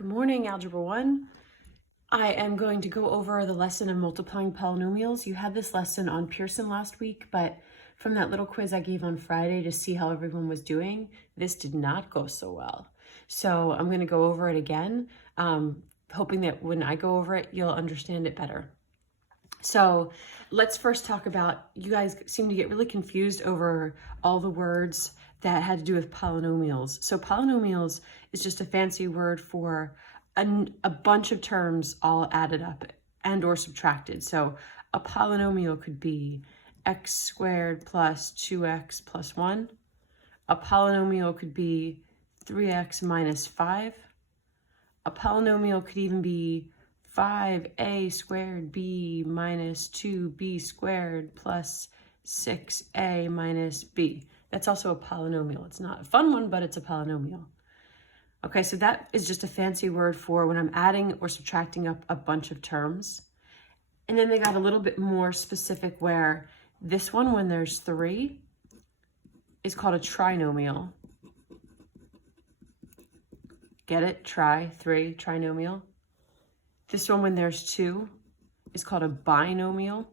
Good morning, Algebra 1. I am going to go over the lesson of multiplying polynomials. You had this lesson on Pearson last week, but from that little quiz I gave on Friday to see how everyone was doing, this did not go so well. So I'm going to go over it again, hoping that when I go over it, you'll understand it better. So let's first talk about, you guys seem to get really confused over all the words that had to do with polynomials. So polynomials is just a fancy word for a bunch of terms all added up and or subtracted. So a polynomial could be x squared plus 2x plus 1. A polynomial could be 3x minus 5. A polynomial could even be 5a squared b minus 2b squared plus 6a minus b. That's also a polynomial. It's not a fun one, but it's a polynomial. Okay, so that is just a fancy word for when I'm adding or subtracting up a bunch of terms. And then they got a little bit more specific where this one, when there's 3, is called a trinomial. Get it? Trinomial. This one, when there's 2, is called a binomial.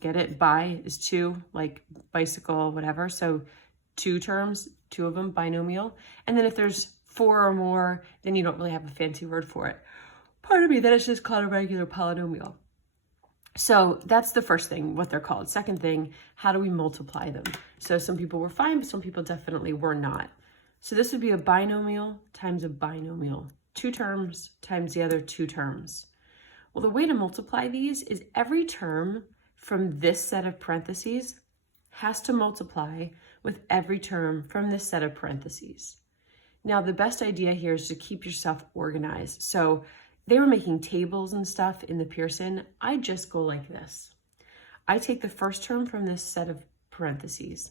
Get it? Bi is 2, like bicycle, whatever. So 2 terms, 2 of them, binomial. And then if there's 4 or more, then you don't really have a fancy word for it. Pardon me, then it's just called a regular polynomial. So that's the first thing, what they're called. Second thing, how do we multiply them? So some people were fine, but some people definitely were not. So this would be a binomial times a binomial. 2 terms times the other 2 terms. Well, the way to multiply these is every term from this set of parentheses has to multiply with every term from this set of parentheses. Now, the best idea here is to keep yourself organized. So they were making tables and stuff in the Pearson. I just go like this. I take the first term from this set of parentheses,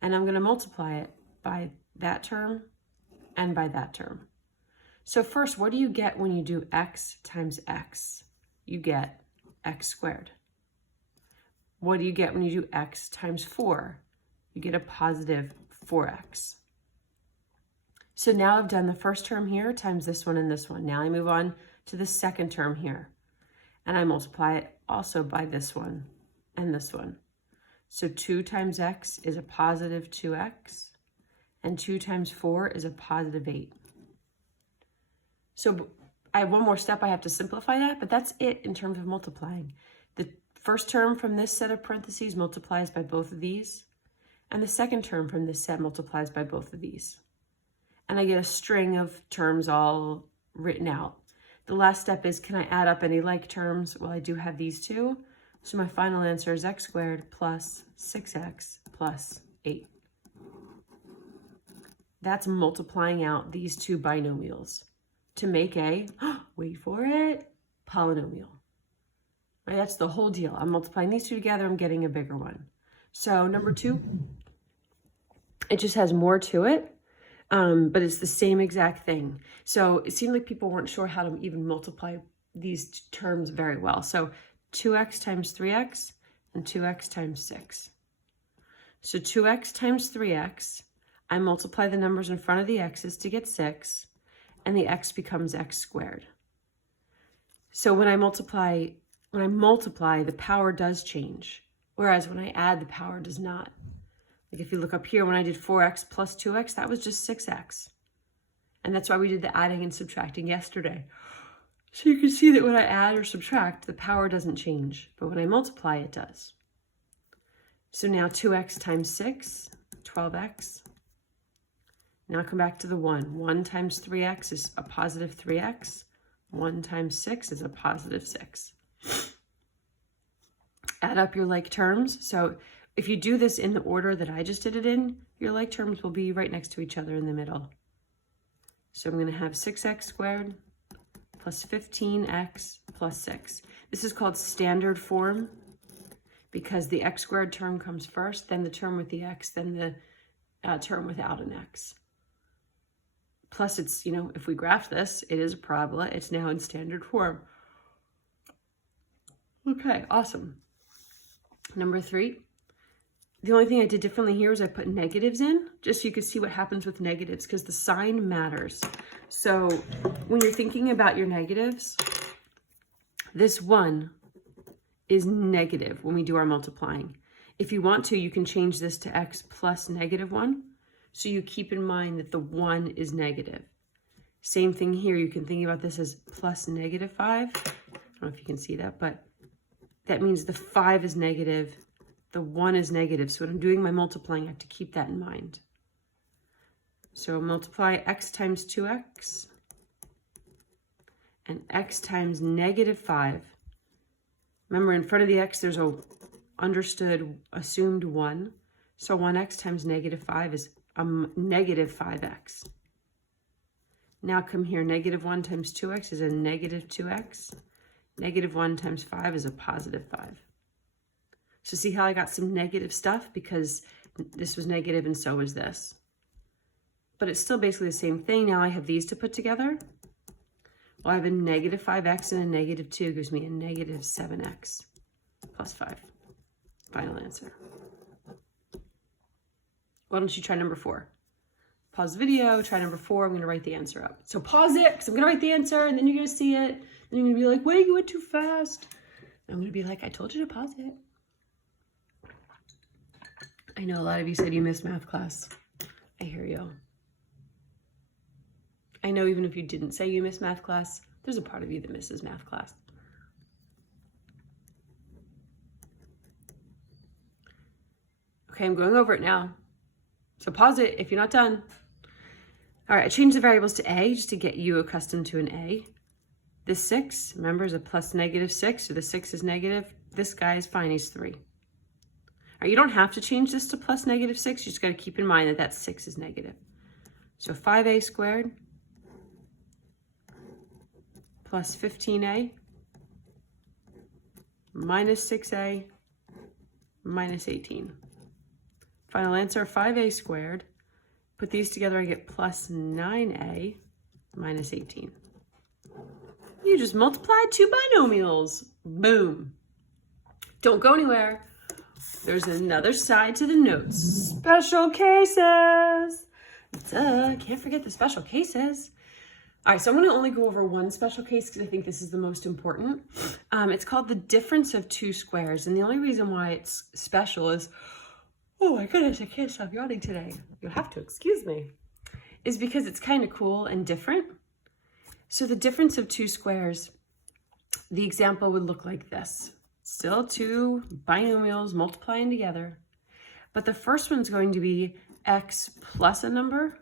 and I'm going to multiply it by that term and by that term. So first, what do you get when you do x times x? You get x squared. What do you get when you do x times 4? You get a positive 4x. So now I've done the first term here times this one and this one. Now I move on to the second term here, and I multiply it also by this one and this one. So 2 times x is a positive 2x, and 2 times 4 is a positive 8. So I have one more step, I have to simplify that, but that's it in terms of multiplying. The first term from this set of parentheses multiplies by both of these, and the second term from this set multiplies by both of these. And I get a string of terms all written out. The last step is, can I add up any like terms? Well, I do have these two. So my final answer is x squared plus 6x plus 8. That's multiplying out these 2 binomials to make a, wait for it, polynomial. Right, that's the whole deal. I'm multiplying these 2 together, I'm getting a bigger one. So number 2, it just has more to it, but it's the same exact thing. So it seemed like people weren't sure how to even multiply these terms very well. So 2x times 3x and 2x times 6. So 2x times 3x, I multiply the numbers in front of the x's to get 6, and the x becomes x squared. So when I multiply, the power does change, whereas when I add, the power does not. Like if you look up here, when I did 4x plus 2x, that was just 6x. And that's why we did the adding and subtracting yesterday. So you can see that when I add or subtract, the power doesn't change, but when I multiply, it does. So now 2x times 6, 12x. Now come back to the 1. 1 times 3x is a positive 3x. 1 times 6 is a positive 6. Add up your like terms. So if you do this in the order that I just did it in, your like terms will be right next to each other in the middle. So I'm going to have 6x squared plus 15x plus 6. This is called standard form because the x squared term comes first, then the term with the x, then the term without an x. Plus it's, if we graph this, it is a parabola. It's now in standard form. Okay, awesome. Number 3, The only thing I did differently here is I put negatives in, just so you could see what happens with negatives, because the sign matters. So when you're thinking about your negatives, this 1 is negative when we do our multiplying. If you want to, you can change this to x plus -1. So you keep in mind that the 1 is negative. Same thing here. You can think about this as plus -5. I don't know if you can see that, but that means the 5 is negative. The 1 is negative. So when I'm doing my multiplying, I have to keep that in mind. So multiply x times 2x and x times -5. Remember, in front of the x, there's a understood assumed 1. So 1x times -5 is negative 5x. Now come here, -1 times 2x is a negative 2x. -1 times 5 is a positive 5. So see how I got some negative stuff because this was negative and so was this. But it's still basically the same thing. Now I have these to put together. Well, I have a negative 5x and a negative 2 gives me a negative 7x plus 5. Final answer. Why don't you try number 4? Pause the video, try number 4. I'm going to write the answer up. So pause it because I'm going to write the answer and then you're going to see it. Then you're going to be like, wait, you went too fast. I'm going to be like, I told you to pause it. I know a lot of you said you missed math class. I hear you. I know even if you didn't say you missed math class, there's a part of you that misses math class. Okay, I'm going over it now. So pause it if you're not done. All right, I changed the variables to a just to get you accustomed to an a. This 6, remember, is a plus -6, so the 6 is negative. This guy is fine, he's 3. All right, you don't have to change this to plus -6. You just got to keep in mind that that 6 is negative. So 5a squared plus 15a minus 6a minus 18. Final answer, 5a squared. Put these together, I get plus 9a minus 18. You just multiplied 2 binomials. Boom. Don't go anywhere. There's another side to the notes. Special cases. Duh, can't forget the special cases. All right, so I'm going to only go over one special case because I think this is the most important. It's called the difference of 2 squares. And the only reason why it's special is, oh my goodness, I can't stop yawning today. You'll have to excuse me. Is because it's kind of cool and different. So the difference of 2 squares, the example would look like this. Still 2 binomials multiplying together. But the first one's going to be x plus a number.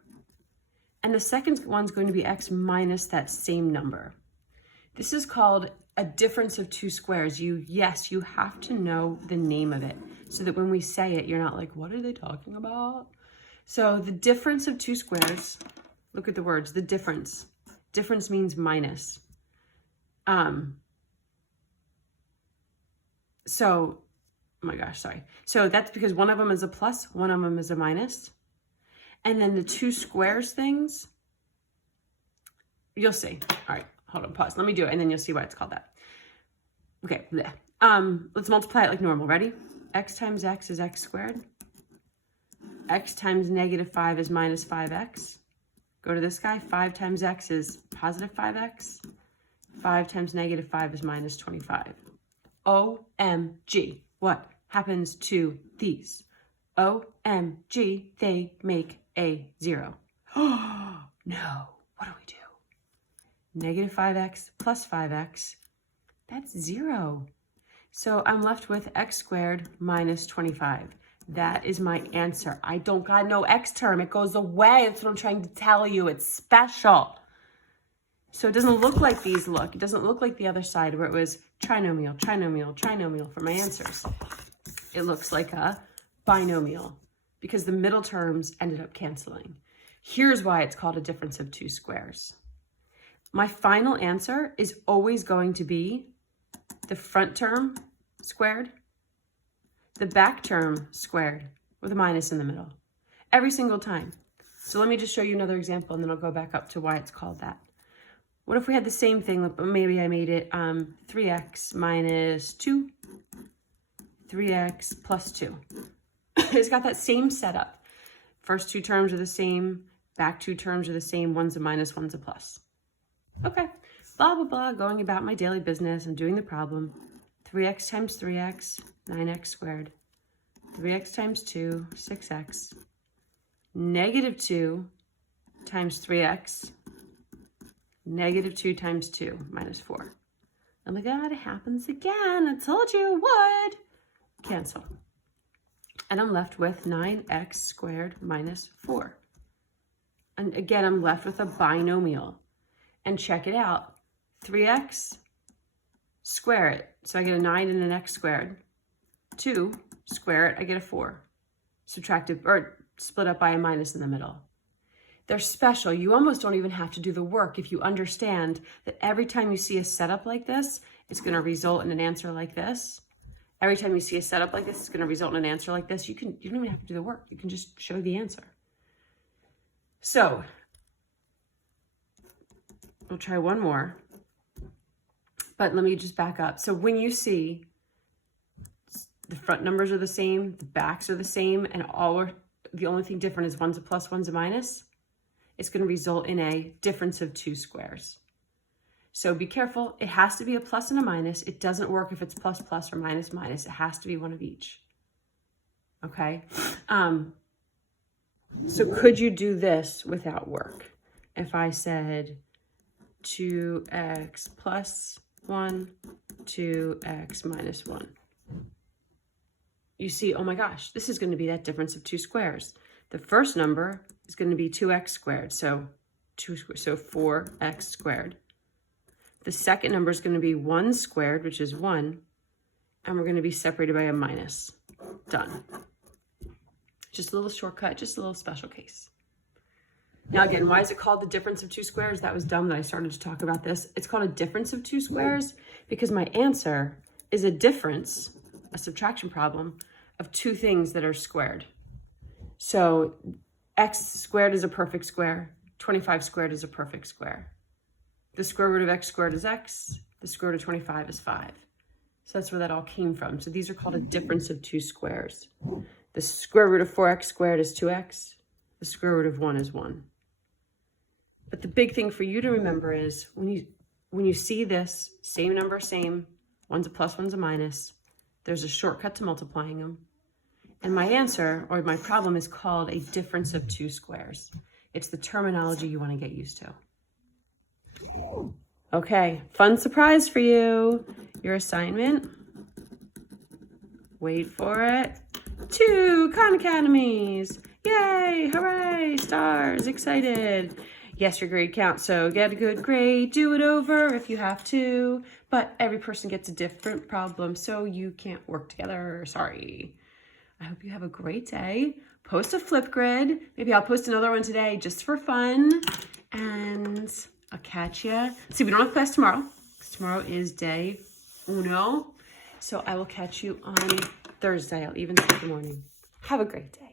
And the second one's going to be x minus that same number. This is called a difference of 2 squares. You have to know the name of it so that when we say it, you're not like, what are they talking about? So the difference of 2 squares, look at the words, the difference. Difference means minus. So, oh my gosh, sorry. So that's because one of them is a plus, one of them is a minus. And then the 2 squares things, you'll see. All right, hold on, pause. Let me do it, and then you'll see why it's called that. Okay, let's multiply it like normal. Ready? X times x is x squared. X times -5 is minus 5x. Go to this guy. 5 times x is positive 5x. 5 times -5 is minus 25. OMG. What happens to these? OMG, they make a 0. Oh, no. What do we do? -5x plus 5x. That's 0. So I'm left with x squared minus 25. That is my answer. I don't got no x term. It goes away. That's what I'm trying to tell you. It's special. So it doesn't look like these look. It doesn't look like the other side where it was trinomial, trinomial, trinomial for my answers. It looks like a binomial because the middle terms ended up canceling. Here's why it's called a difference of 2 squares. My final answer is always going to be the front term squared, the back term squared with a minus in the middle, every single time. So let me just show you another example and then I'll go back up to why it's called that. What if we had the same thing, but maybe I made it 3x minus 2, 3x plus 2. it's got that same setup. First two terms are the same, back two terms are the same, one's a minus, one's a plus. Okay, blah, blah, blah, going about my daily business. I'm doing the problem. 3x times 3x, 9x squared. 3x times 2, 6x. Negative 2 times 3x. Negative 2 times 2, minus 4. Oh my God, it happens again. I told you it would. Cancel. And I'm left with 9x squared minus 4. And again, I'm left with a binomial. And check it out. 3x, square it. So I get a 9 and an x squared. 2, square it, I get a 4. Subtracted, or split up by a minus in the middle. They're special. You almost don't even have to do the work if you understand that every time you see a setup like this, it's going to result in an answer like this. Every time you see a setup like this, it's going to result in an answer like this. You don't even have to do the work. You can just show the answer. So we'll try one more, but let me just back up. So when you see the front numbers are the same, the backs are the same, and the only thing different is one's a plus, one's a minus, it's going to result in a difference of 2 squares. So be careful. It has to be a plus and a minus. It doesn't work if it's plus, plus, or minus, minus. It has to be one of each. Okay? So could you do this without work? If I said 2x plus 1, 2x minus 1. You see, oh my gosh, this is going to be that difference of 2 squares. The first number is going to be 2x squared, so 4x squared. The second number is going to be 1 squared, which is 1, and we're going to be separated by a minus. Done. Just a little shortcut, just a little special case. Now again, why is it called the difference of 2 squares? That was dumb that I started to talk about this. It's called a difference of 2 squares because my answer is a difference, a subtraction problem, of 2 things that are squared. So x squared is a perfect square. 25 squared is a perfect square. The square root of x squared is x. The square root of 25 is 5. So that's where that all came from. So these are called a difference of 2 squares. The square root of 4x squared is 2x. The square root of 1 is 1. But the big thing for you to remember is when you see this, same number, same, one's a plus, one's a minus, there's a shortcut to multiplying them. And my answer, or my problem, is called a difference of 2 squares. It's the terminology you want to get used to. Okay, fun surprise for you. Your assignment, wait for it, 2 Khan Academies. Yay, hooray, stars, excited. Yes, your grade counts, so get a good grade, do it over if you have to, but every person gets a different problem, so you can't work together, sorry. I hope you have a great day. Post a flip grid. Maybe I'll post another one today just for fun, and I'll catch you. See, we don't have class tomorrow, because tomorrow is day uno, so I will catch you on Thursday. I'll even start the morning. Have a great day.